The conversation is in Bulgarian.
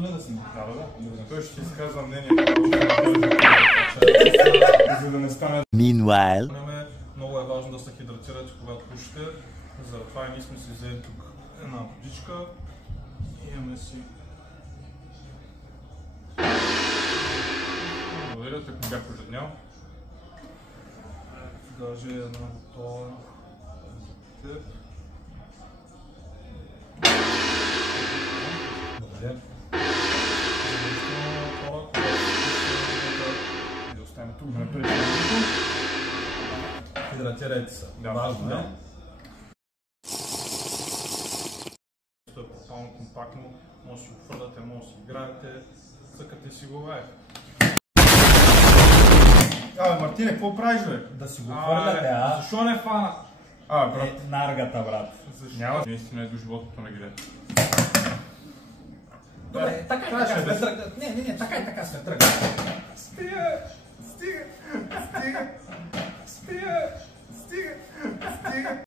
Защо не да си? Да. Той ще ти изказва мнение. За да не стане... Meanwhile. Много е важно да се хидратирате, когато пушите. Затова и ние сме си взели тук една водичка. Имаме си... Благодаря, тък не бях пожаднял. Даже една готова за теб. Благодаря. Да оставим тук, да не пречим. Хидратирайте се. Важно е. Е пропално компактно, може да си го хвърляте, може да си играете, цъкате си го Абе, Мартине, какво правиш, бе? Да си го хвърляте, а? Защо не фана? Брат. Наргата, брат. Няма. Наистина е до животното на грета. Добре, така и така сме тръгнали. Не, така и така сме тръгнали. Стига!